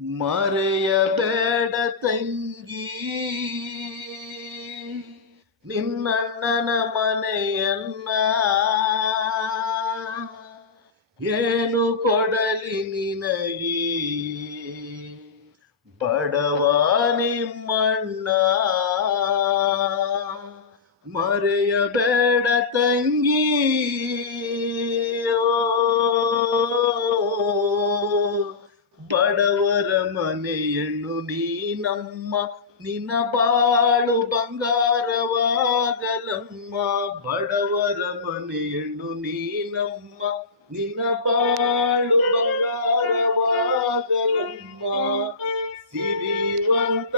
ಮರೆಯಬೇಡ ತಂಗಿ ನಿನ್ನಣ್ಣನ ಮನೆಯನ್ನ, ಏನು ಕೊಡಲಿ ನಿನಗೆ ಬಡವ ನಿಮ್ಮಣ್ಣ. ಮರೆಯಬೇಡ ತಂಗಿ ಬಡವರ ಮನೆಯಣ್ಣು ನೀನಮ್ಮ, ನಿನ್ನ ಬಾಳು ಬಂಗಾರವಾಗಲಮ್ಮ. ಬಡವರ ಮನೆಯಣ್ಣು ನೀನಮ್ಮ, ನಿನ್ನ ಬಾಳು ಬಂಗಾರವಾಗಲಮ್ಮ. ಸಿರಿವಂತ